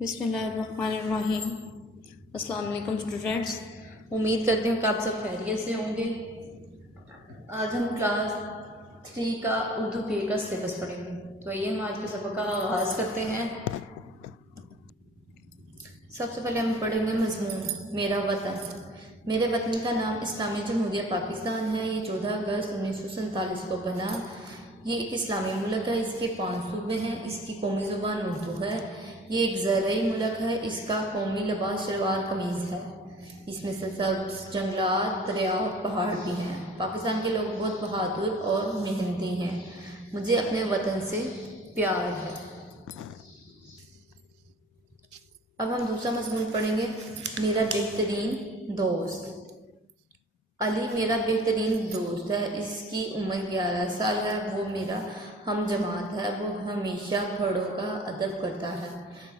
बिस्मिल्लाहिर्रहमानिर्रहीम। अस्सलाम वालेकुम स्टूडेंट्स, उम्मीद करती हूँ कि आप सब खैरियत से होंगे। आज हम क्लास 3 का उर्दू पे का सिलेबस पढ़ेंगे। तो आइए हम आज के सबक का आगाज़ करते हैं। सबसे पहले हम पढ़ेंगे मजमून मेरा वतन। मेरे वतन का नाम इस्लामी जमहूरिया पाकिस्तान है। ये 14 अगस्त 1947 को बना। ये एक इस्लामी मुल्क है। इसके 5 सूबे हैं। इसकी कौमी ज़ुबान उर्दू है। ये एक ज़रई मुल्क है। इसका कौमी लिबास शलवार कमीज़ है। इसमें सब्ज़ जंगलात, दरिया और पहाड़ भी हैं। पाकिस्तान के लोग बहुत बहादुर और मेहनती हैं। मुझे अपने वतन से प्यार है। अब हम दूसरा मज़मून पढ़ेंगे, मेरा बेहतरीन दोस्त। अली मेरा बेहतरीन दोस्त है। इसकी उम्र 11 साल है। वो मेरा हम जमात है। वो हमेशा बड़ों का अदब करता है।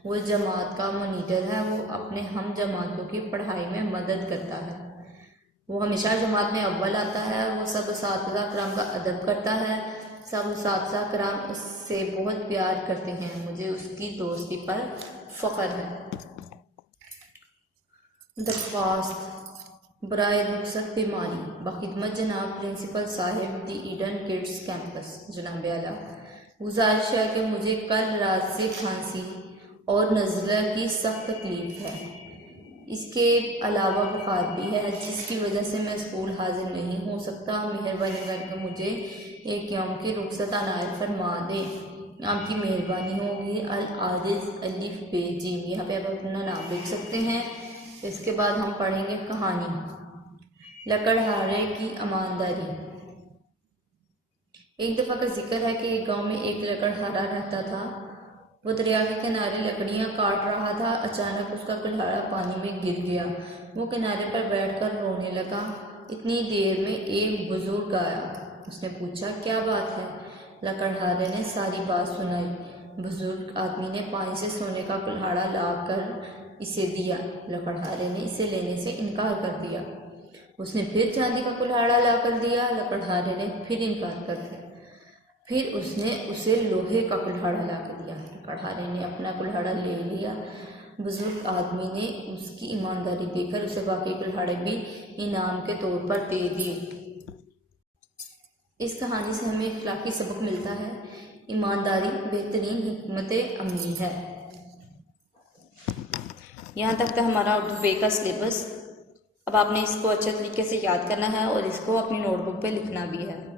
वो जमात का मॉनिटर है। वो अपने हम जमातों की पढ़ाई में मदद करता है। वो हमेशा जमात में अव्वल आता है। वो सब उस्ताद कराम का अदब करता है। सब उस्ताद कराम उससे बहुत प्यार करते हैं। मुझे उसकी दोस्ती पर फ़ख्र है। दरख्वास्त बराए रुखसत बीमारी बखिदमत जनाब प्रिंसिपल साहिब दी ईडन किड्स कैंपस जनाब आला, गुजारिश है कि मुझे कल रात से खांसी और नज़ला की सख्त तकलीफ़ है। इसके अलावा बुखार भी है, जिसकी वजह से मैं स्कूल हाजिर नहीं हो सकता। मेहरबानी करके मुझे एक यौम की रुखसत अनायत फरमा दें। आपकी मेहरबानी होगी। अल आदिज़ अलिफ बे जीम, यहाँ पे आप अपना नाम लिख सकते हैं। इसके बाद हम पढ़ेंगे कहानी लकड़हारे की ईमानदारी। एक दफ़ा का जिक्र है कि एक गांव में एक लकड़हारा रहता था। वो दरिया के किनारे लकड़ियां काट रहा था। अचानक उसका कुल्हाड़ा पानी में गिर गया। वो किनारे पर बैठकर रोने लगा। इतनी देर में एक बुजुर्ग आया। उसने पूछा, क्या बात है? लकड़हारे ने सारी बात सुनाई। बुजुर्ग आदमी ने पानी से सोने का कुल्हाड़ा लाकर इसे दिया। लकड़हारे ने इसे लेने से इनकार कर दिया। उसने फिर चांदी का कुल्हाड़ा लाकर दिया। लकड़हारे ने फिर इनकार कर दिया। फिर उसने उसे लोहे का कुल्हाड़ा लाकर दिया। लकड़हारे ने अपना कुल्हाड़ा ले लिया। बुजुर्ग आदमी ने उसकी ईमानदारी देखकर उसे बाकी कुल्हाड़े भी इनाम के तौर पर दे दिए। इस कहानी से हमें इखलाकी सबक मिलता है। ईमानदारी बेहतरीन हिकमत अमली है। यहाँ तक था हमारा उर्दू बे का सिलेबस। अब आपने इसको अच्छे तरीके से याद करना है और इसको अपनी नोटबुक पे लिखना भी है।